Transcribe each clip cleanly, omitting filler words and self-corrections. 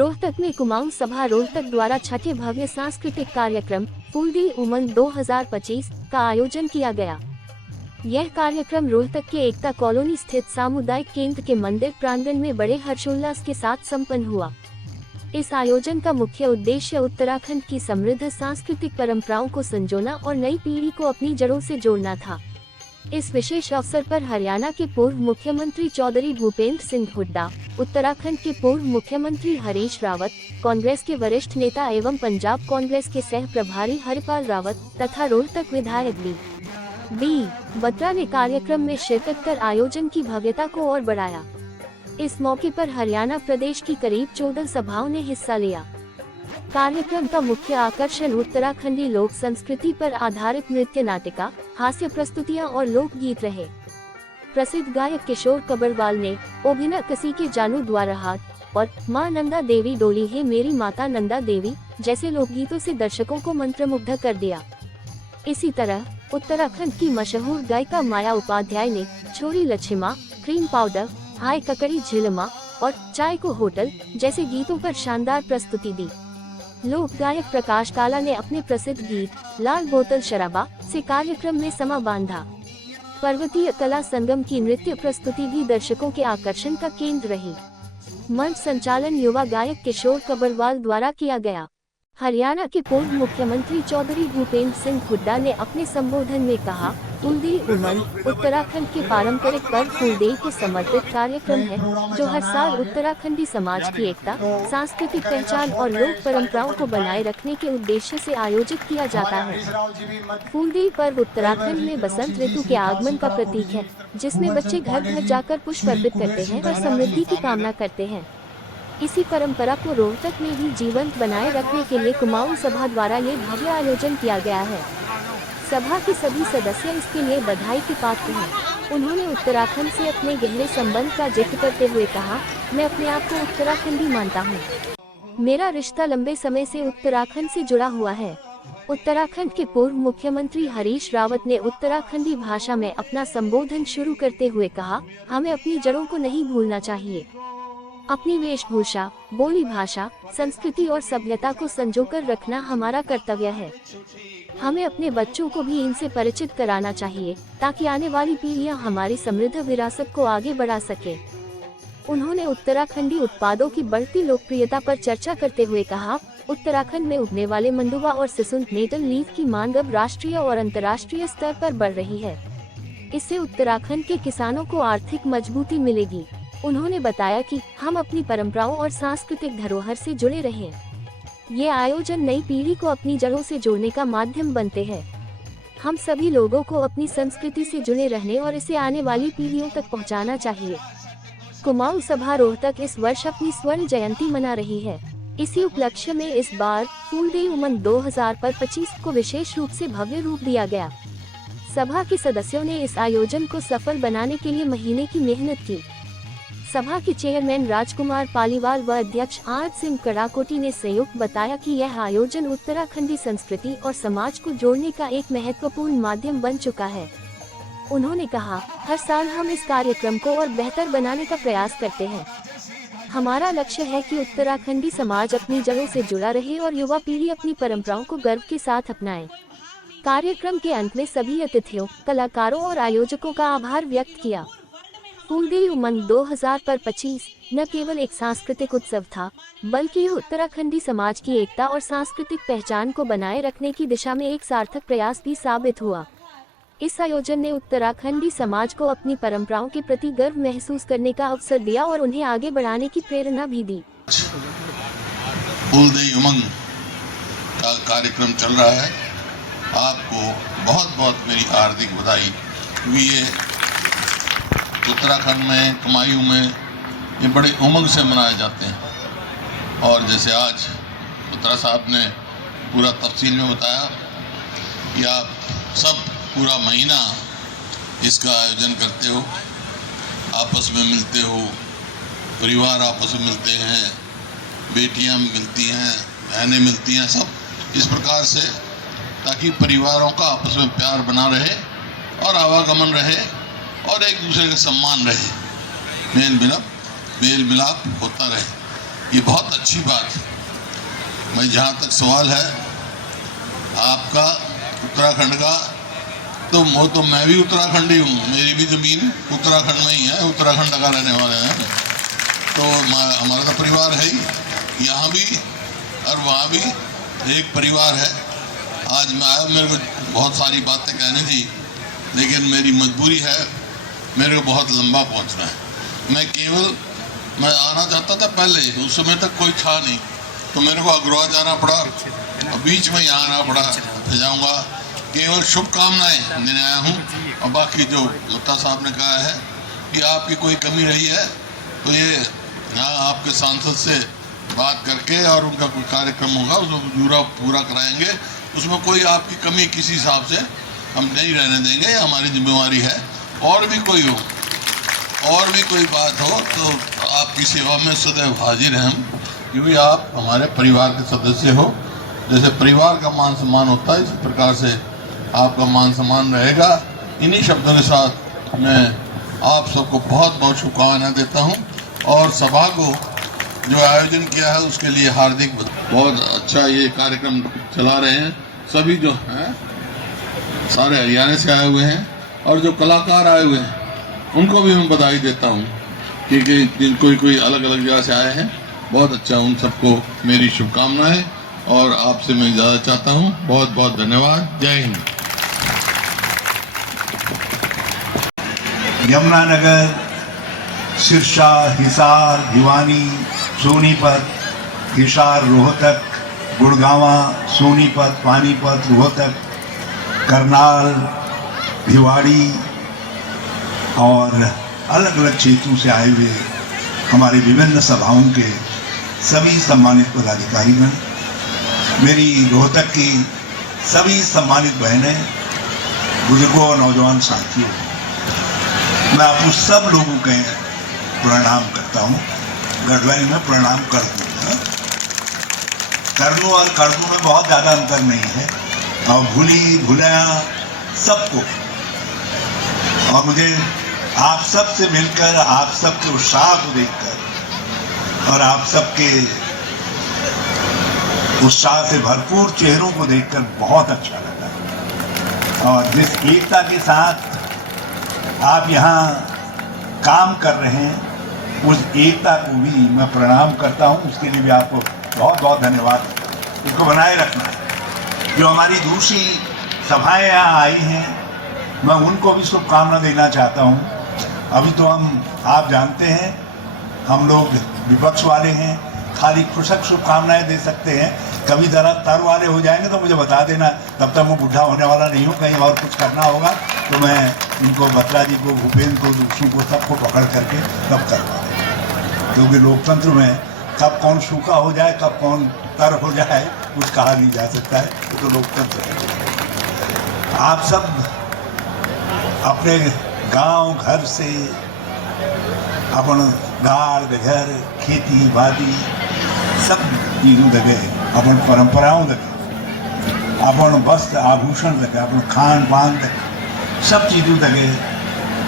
रोहतक में कुमाऊं सभा रोहतक द्वारा छठे भव्य सांस्कृतिक कार्यक्रम फूलदेई उमंग 2025 का आयोजन किया गया। यह कार्यक्रम रोहतक के एकता कॉलोनी स्थित सामुदायिक केंद्र के मंदिर प्रांगण में बड़े हर्षोल्लास के साथ संपन्न हुआ। इस आयोजन का मुख्य उद्देश्य उत्तराखंड की समृद्ध सांस्कृतिक परंपराओं को संजोना और नई पीढ़ी को अपनी जड़ों से जोड़ना था। इस विशेष अवसर पर हरियाणा के पूर्व मुख्यमंत्री चौधरी भूपेंद्र सिंह हुड्डा, उत्तराखंड के पूर्व मुख्यमंत्री हरीश रावत, कांग्रेस के वरिष्ठ नेता एवं पंजाब कांग्रेस के सह प्रभारी हरिपाल रावत तथा रोहतक विधायक बी बत्रा ने कार्यक्रम में शिरकत कर आयोजन की भव्यता को और बढ़ाया। इस मौके पर हरियाणा प्रदेश की करीब 14 सभाओं ने हिस्सा लिया। कार्यक्रम का मुख्य आकर्षण उत्तराखंडी लोक संस्कृति पर आधारित नृत्य नाटिका, हास्य प्रस्तुतियां और लोकगीत रहे। प्रसिद्ध गायक किशोर कबरवाल ने ओ बिना किसी के जानू द्वारा हाथ और माँ नंदा देवी डोली है मेरी माता नंदा देवी जैसे लोकगीतों से दर्शकों को मंत्रमुग्ध कर दिया। इसी तरह उत्तराखंड की मशहूर गायिका माया उपाध्याय ने छोरी लच्छिमा, क्रीम पाउडर, हाय ककड़ी झिलमा और चाय को होटल जैसे गीतों पर शानदार प्रस्तुति दी। लोक गायक प्रकाश काला ने अपने प्रसिद्ध गीत लाल बोतल शराबा से कार्यक्रम में समा बांधा। पर्वतीय कला संगम की नृत्य प्रस्तुति भी दर्शकों के आकर्षण का केंद्र रही। मंच संचालन युवा गायक किशोर कबरवाल द्वारा किया गया। हरियाणा के पूर्व मुख्यमंत्री चौधरी भूपेंद्र सिंह हुड्डा ने अपने संबोधन में कहा, फूलदेई उमंग उत्तराखंड के पारंपरिक पर्व फूलदेई को समर्पित कार्यक्रम है, जो हर साल उत्तराखंडी समाज की एकता, सांस्कृतिक पहचान और लोक परंपराओं को बनाए रखने के उद्देश्य से आयोजित किया जाता है। फूलदेई पर्व उत्तराखंड में बसंत ऋतु के आगमन का प्रतीक है, जिसमें बच्चे घर घर जाकर पुष्प अर्पित करते हैं और समृद्धि की कामना करते हैं। इसी परंपरा को रोहतक में भी जीवंत बनाए रखने के लिए कुमाऊं सभा द्वारा ये भव्य आयोजन किया गया है। सभा के सभी सदस्य इसके लिए बधाई के पात्र हैं। उन्होंने उत्तराखंड से अपने गहरे संबंध का जिक्र करते हुए कहा, मैं अपने आप को उत्तराखंडी मानता हूँ। मेरा रिश्ता लंबे समय से उत्तराखंड से जुड़ा हुआ है। उत्तराखंड के पूर्व मुख्यमंत्री हरीश रावत ने उत्तराखंडी भाषा में अपना संबोधन शुरू करते हुए कहा, हमें अपनी जड़ों को नहीं भूलना चाहिए। अपनी वेशभूषा, बोली भाषा, संस्कृति और सभ्यता को संजोकर रखना हमारा कर्तव्य है। हमें अपने बच्चों को भी इनसे परिचित कराना चाहिए, ताकि आने वाली पीढ़ियां हमारी समृद्ध विरासत को आगे बढ़ा सके। उन्होंने उत्तराखंडी उत्पादों की बढ़ती लोकप्रियता पर चर्चा करते हुए कहा, उत्तराखंड में उगने वाले मंडुवा और सिसुन नेटल लीफ की मांग अब राष्ट्रीय और अंतर्राष्ट्रीय स्तर पर बढ़ रही है। इससे उत्तराखंड के किसानों को आर्थिक मजबूती मिलेगी। उन्होंने बताया कि हम अपनी परंपराओं और सांस्कृतिक धरोहर से जुड़े रहें। ये आयोजन नई पीढ़ी को अपनी जड़ों से जोड़ने का माध्यम बनते हैं। हम सभी लोगों को अपनी संस्कृति से जुड़े रहने और इसे आने वाली पीढ़ियों तक पहुंचाना चाहिए। कुमाऊं सभा रोहतक इस वर्ष अपनी स्वर्ण जयंती मना रही है। इसी उपलक्ष्य में इस बार फूलदेई उमंग 2025 को विशेष रूप से भव्य रूप दिया गया। सभा के सदस्यों ने इस आयोजन को सफल बनाने के लिए महीने की मेहनत की। सभा के चेयरमैन राजकुमार पालीवाल व अध्यक्ष आर सिंह कड़ाकोटी ने संयुक्त बताया कि यह आयोजन उत्तराखंडी संस्कृति और समाज को जोड़ने का एक महत्वपूर्ण माध्यम बन चुका है। उन्होंने कहा, हर साल हम इस कार्यक्रम को और बेहतर बनाने का प्रयास करते हैं। हमारा लक्ष्य है कि उत्तराखंडी समाज अपनी जड़ों से जुड़ा रहे और युवा पीढ़ी अपनी परंपराओं को गर्व के साथ अपनाए। कार्यक्रम के अंत में सभी अतिथियों, कलाकारों और आयोजकों का आभार व्यक्त किया। फूलदेई उमंग 2025 न केवल एक सांस्कृतिक उत्सव था, बल्कि उत्तराखंडी समाज की एकता और सांस्कृतिक पहचान को बनाए रखने की दिशा में एक सार्थक प्रयास भी साबित हुआ। इस आयोजन ने उत्तराखंडी समाज को अपनी परंपराओं के प्रति गर्व महसूस करने का अवसर दिया और उन्हें आगे बढ़ाने की प्रेरणा भी दी। फूलदेई उमंग का कार्यक्रम चल रहा है। आपको बहुत बहुत मेरी हार्दिक बधाई। ये उत्तराखंड में, कुमाऊं में ये बड़े उमंग से मनाए जाते हैं। और जैसे आज उत्तरा साहब ने पूरा तफसील में बताया कि आप सब पूरा महीना इसका आयोजन करते हो, आपस में मिलते हो, परिवार आपस में मिलते हैं, बेटियां मिलती हैं, बहनें मिलती हैं, सब इस प्रकार से, ताकि परिवारों का आपस में प्यार बना रहे और आवागमन रहे और एक दूसरे का सम्मान रहे, मेल मिलाप होता रहे। ये बहुत अच्छी बात है। मैं जहाँ तक सवाल है आपका उत्तराखंड का, तो वो तो मैं भी उत्तराखंडी हूँ, मेरी भी ज़मीन उत्तराखंड में ही है, उत्तराखंड का रहने वाले हैं। तो हमारा तो परिवार है ही, यहाँ भी और वहाँ भी एक परिवार है। आज मैं आया, मेरे को बहुत सारी बातें कहनी थी, लेकिन मेरी मजबूरी है, मेरे को बहुत लंबा पहुँचना है। मैं आना चाहता था पहले, उस समय तक कोई था नहीं, तो मेरे को अग्रवाल जाना पड़ा और बीच में यहाँ आना पड़ा। फिर जाऊँगा, केवल शुभकामनाएं देने आया हूँ। और बाकी जो लता साहब ने कहा है कि आपकी कोई कमी रही है, तो ये यहाँ आपके सांसद से बात करके और उनका कोई कार्यक्रम होगा उसको पूरा कराएंगे। उसमें कोई आपकी कमी किसी हिसाब से हम नहीं रहने देंगे, हमारी जिम्मेवारी है। और भी कोई हो, और भी कोई बात हो, तो आपकी सेवा में सदैव हाजिर हैं हम, क्योंकि आप हमारे परिवार के सदस्य हो। जैसे परिवार का मान सम्मान होता है, इसी प्रकार से आपका मान सम्मान रहेगा। इन्हीं शब्दों के साथ मैं आप सबको बहुत बहुत शुभकामनाएं देता हूं, और सभा को जो आयोजन किया है उसके लिए हार्दिक बहुत अच्छा ये कार्यक्रम चला रहे हैं। सभी जो हैं सारे हरियाणा से आए हुए हैं, और जो कलाकार आए हुए हैं उनको भी मैं बधाई देता हूँ, क्योंकि कोई अलग अलग जगह से आए हैं। बहुत अच्छा, उन सबको मेरी शुभकामनाएं, और आपसे मैं इजाज़त चाहता हूँ। बहुत बहुत धन्यवाद। जय हिंद। यमुनानगर, सिरसा, हिसार, भिवानी, सोनीपत, हिसार, रोहतक, गुड़गांवा, सोनीपत, पानीपत, रोहतक, करनाल, भिवाड़ी और अलग अलग क्षेत्रों से आए हुए हमारे विभिन्न सभाओं के सभी सम्मानित पदाधिकारीगण, मेरी रोहतक की सभी सम्मानित बहनें, बुजुर्गों और नौजवान साथियों, मैं आप उस सब लोगों के प्रणाम करता हूँ। गढ़वाली में प्रणाम कर दूँ, कर दूँ और कर दूँ में बहुत ज़्यादा अंतर नहीं है, और भूली भुलाया सबको। और मुझे आप सब से मिलकर, आप सबके उत्साह को देखकर और आप सबके उत्साह से भरपूर चेहरों को देखकर बहुत अच्छा लगा। और जिस एकता के साथ आप यहाँ काम कर रहे हैं, उस एकता को भी मैं प्रणाम करता हूँ। उसके लिए भी आपको बहुत बहुत धन्यवाद। इसको बनाए रखना है। जो हमारी दूसरी सभाएं यहाँ आई हैं, मैं उनको भी शुभकामना देना चाहता हूँ। अभी तो आप जानते हैं, हम लोग विपक्ष वाले हैं, खाली कृषक शुभकामनाएं दे सकते हैं। कभी ज़रा तर वाले हो जाएंगे तो मुझे बता देना, तब तक मैं बूढ़ा होने वाला नहीं हूँ। कहीं और कुछ करना होगा तो मैं इनको, बत्रा जी को, भूपेंद्र को, दूसरों को, सबको पकड़ करके तब करवा दें। क्योंकि लोकतंत्र में कब कौन सूखा हो जाए, कब कौन तर हो जाए, कुछ कहा नहीं जा सकता है। ये तो लोकतंत्र है। आप सब अपने गांव घर से, अपन गाड़ घर, खेती बाड़ी सब चीज़ों लगे, अपन परंपराओं लगे, अपन वस्त्र आभूषण लगे, अपन खान पान लगे, सब चीज़ों लगे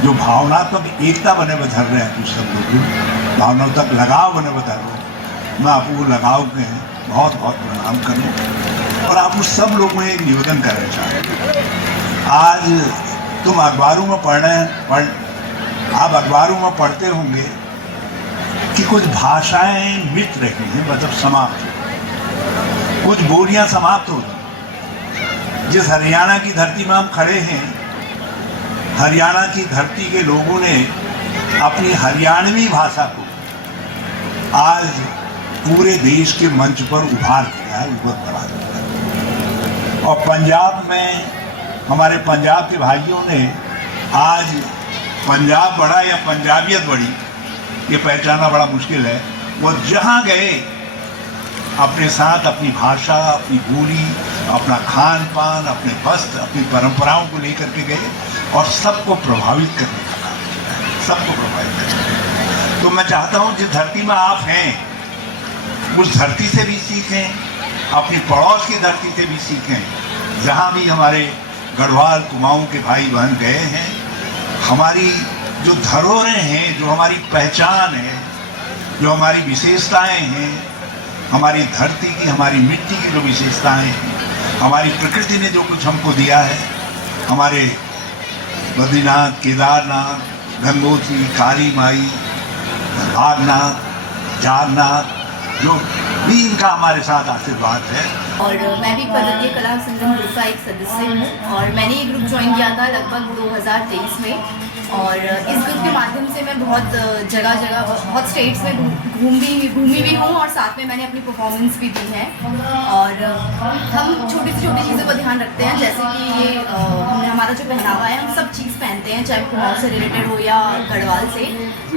जो भावनात्मक एकता बने बधर रहे हैं। कुछ सब लोग भावनात्मक लगाव बने बधर रहे हैं। मैं आपको लगाव के बहुत बहुत प्रणाम करूँ, और आप उस सब लोगों में एक निवेदन करना चाहूँ। आज तुम अखबारों में आप अखबारों में पढ़ते होंगे कि कुछ भाषाएं मिट रही हैं, मतलब समाप्त, कुछ बोलियां समाप्त हो रही। जिस हरियाणा की धरती में हम खड़े हैं, हरियाणा की धरती के लोगों ने अपनी हरियाणवी भाषा को आज पूरे देश के मंच पर उभार किया है, ऊपर बढ़ा दिया है। और पंजाब में हमारे पंजाब के भाइयों ने आज पंजाब बढ़ा या पंजाबियत बढ़ी, ये पहचानना बड़ा मुश्किल है। वो जहाँ गए अपने साथ अपनी भाषा, अपनी बोली, अपना खान पान, अपने वस्त्र, अपनी परंपराओं को लेकर के गए और सबको प्रभावित करने का काम किया, सबको प्रभावित करने। तो मैं चाहता हूँ जिस धरती में आप हैं उस धरती से भी सीखें, अपनी पड़ोस की धरती से भी सीखें। जहाँ भी हमारे गढ़वाल कुमाऊं के भाई बहन गए हैं, हमारी जो धरोहरें हैं, जो हमारी पहचान है, जो हमारी विशेषताएं हैं, हमारी धरती की, हमारी मिट्टी की जो विशेषताएं हैं, हमारी प्रकृति ने जो कुछ हमको दिया है, हमारे बद्रीनाथ, केदारनाथ, गंगोत्री, काली माई, भागनाथ, जारनाथ, जो भी इनका हमारे साथ आशीर्वाद है। और मैं भी पर्वतीय कला संगम ग्रुप का एक सदस्य हूँ और मैंने ये ग्रुप ज्वाइन किया था लगभग 2023 में। और इस ग्रुप के माध्यम से मैं बहुत जगह बहुत स्टेट्स में घूमी भी हूँ और साथ में मैंने अपनी परफॉर्मेंस भी दी है। और हम छोटी से छोटी चीज़ों का ध्यान रखते हैं, जैसे कि ये हमने हमारा जो पहनावा है, हम सब चीज़ पहनते हैं, चाहे कुमाऊँ से रिलेटेड हो या गढ़वाल से।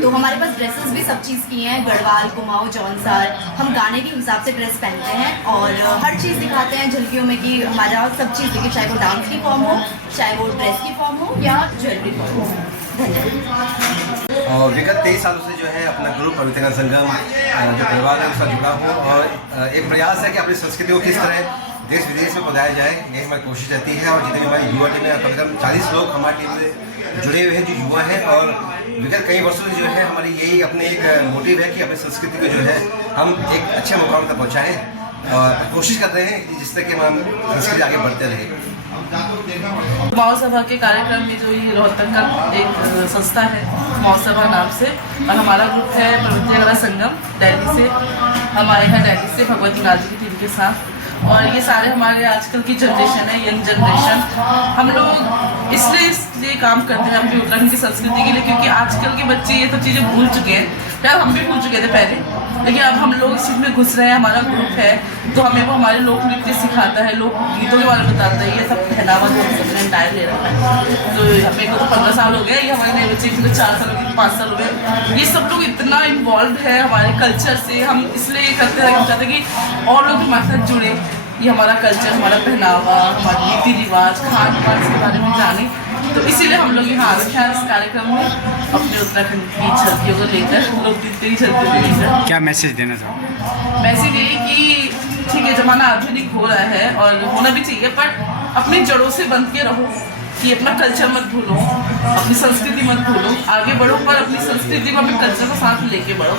तो हमारे पास ड्रेसेस भी सब चीज़ की हैं, गढ़वाल, कुमाऊँ, जौनसार। हम गाने के हिसाब से ड्रेस पहनते हैं और हर चीज़ दिखाते हैं झलकियों में कि हमारा सब चीज़ देखिए, चाहे वो डांस की फॉर्म हो, चाहे वो ड्रेस की फॉर्म हो या ज्वेलरी फॉर्म हो। धन्यवाद। और विगत 23 सालों से जो है अपना ग्रुप पर्वतीय कला संगम जो परिवार है उसका जुड़ा हूँ और एक प्रयास है कि अपनी संस्कृति को किस तरह देश विदेश में पहुँचाया जाए, यही हमारी कोशिश रहती है। और जितने भी हमारी युवा टीम है, कम से कम 40 लोग हमारी टीम में जुड़े हुए हैं जो युवा हैं। और विगत कई वर्षों से जो है हमारी यही अपने एक मोटिव है कि अपनी संस्कृति को जो है हम एक अच्छे मुकाम तक पहुँचाएँ और कोशिश कर रहे हैं जिस तरह कि हम संस्कृति आगे बढ़ते रहे। कुमाऊँ सभा के कार्यक्रम में जो ये रोहतक का एक संस्था है कुमाऊँ सभा नाम से, और हमारा ग्रुप है पर्वतीय कला संगम दिल्ली से। हम आए हैं दिल्ली से भगवती नाथ जी की टीम के साथ। और ये सारे हमारे आजकल की जनरेशन है, यंग जनरेशन। हम लोग इसलिए काम करते हैं अपनी उत्तराखंड की संस्कृति के लिए, क्योंकि आजकल के बच्चे ये सब चीज़ें भूल चुके हैं। शायद हम भी भूल चुके थे पहले, लेकिन अब हम लोग इस चीज़ में घुस रहे हैं। हमारा ग्रुप है तो हमें वो हमारे लोक नृत्य सिखाता है, लोक गीतों के बारे में बताता है। ये सब पहनावा जो हम सबने टाइम ले रखा है, तो हमें को तो 15 साल हो गए, ये हमारे नए बच्चे को 4 साल के 5 साल हो गए। ये सब लोग इतना इन्वॉल्व है हमारे कल्चर से। हम इसलिए करते हैं, हम चाहते हैं कि और लोग हमारे साथ जुड़े, ये हमारा कल्चर, हमारा पहनावा, हमारे रीति रिवाज, खान पान के बारे में जाने। तो इसीलिए हम लोग यहाँ रखे हैं इस कार्यक्रम में अपने उत्तराखंड की झलकियों को लेकर, लोक नृत्य की झलकियों को लेकर। क्या मैसेज देना चाहोगे? मैसेज ये कि ठीक है, ज़माना आधुनिक हो रहा है और होना भी चाहिए, पर अपनी जड़ों से बंध के रहो कि अपना कल्चर मत भूलो, अपनी संस्कृति मत भूलो, आगे बढ़ो, पर अपनी संस्कृति में अपने कल्चर को साथ लेके बढ़ो।